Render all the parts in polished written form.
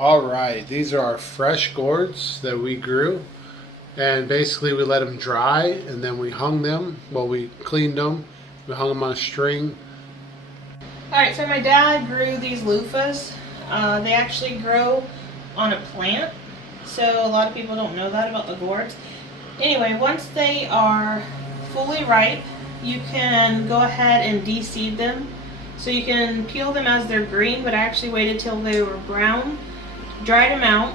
Alright, these are our fresh gourds that we grew, and basically we let them dry and then we hung them. Well, we cleaned them, we hung them on a string. Alright, so my dad grew these loofahs. They actually grow on a plant, so a lot of people don't know that about the gourds. Anyway, once they are fully ripe, you can go ahead and de-seed them. So you can peel them as they're green, but I actually waited till they were brown, dried them out,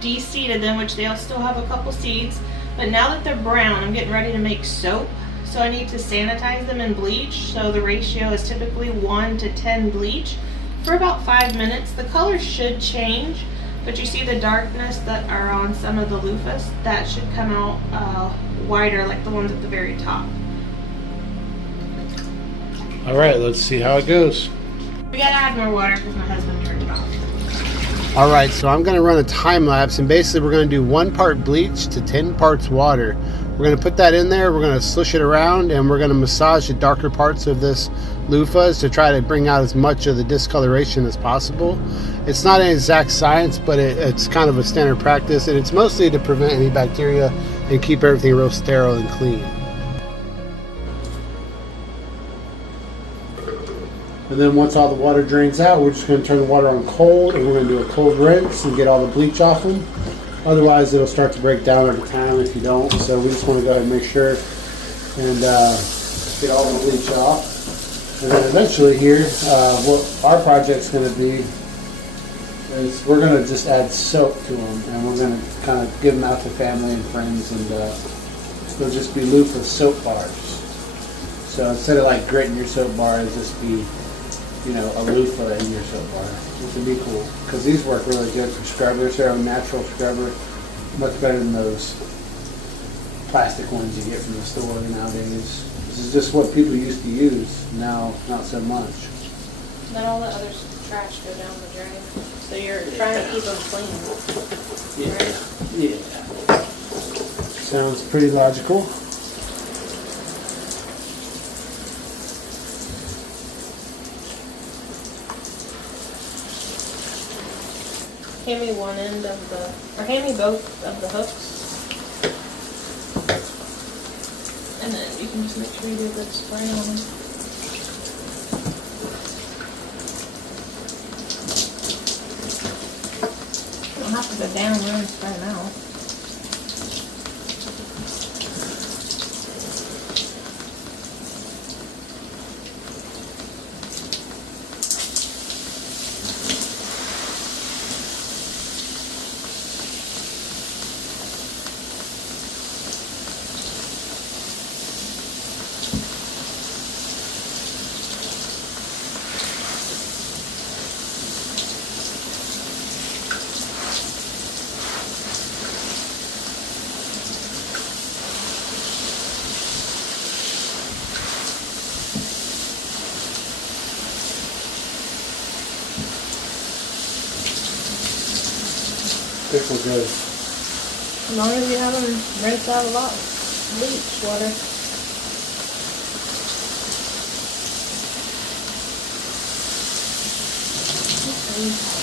de-seeded them, which they'll still have a couple seeds. But now that they're brown, I'm getting ready to make soap. So I need to sanitize them in bleach. So the ratio is typically 1 to 10 bleach for about 5 minutes. The color should change, but you see the darkness that are on some of the loofahs? That should come out whiter, like the ones at the very top. Alright, let's see how it goes. We gotta add more water because my husband turned it off. Alright, so I'm going to run a time lapse, and basically we're going to do 1 part bleach to 10 parts water. We're going to put that in there, we're going to swish it around, and we're going to massage the darker parts of this loofahs to try to bring out as much of the discoloration as possible. It's not an exact science, but it's kind of a standard practice, and it's mostly to prevent any bacteria and keep everything real sterile and clean. And then once all the water drains out, we're just going to turn the water on cold, and we're going to do a cold rinse and get all the bleach off them. Otherwise, it'll start to break down over time if you don't. So we just want to go ahead and make sure and get all the bleach off. And then eventually here, what our project's going to be is we're going to just add soap to them, and we're going to kind of give them out to family and friends, and they'll just be Luffas soap bars. So instead of like grit in your soap bar, it'll just be, you know, a loofah in your soap bar, which would be cool. Because these work really good for scrubbers. They're a natural scrubber, much better than those plastic ones you get from the store nowadays. This is just what people used to use. Now, not so much. Then all the other trash go down the drain. So you're trying to keep them clean. Yeah. Right? Yeah. Sounds pretty logical. Hand me one end of the, or hand me both of the hooks. And then you can just make sure you do a good spray on them. You don't have to go down there and spray them out. I think we're good. As long as you have them rinsed out a lot of bleach water. Okay.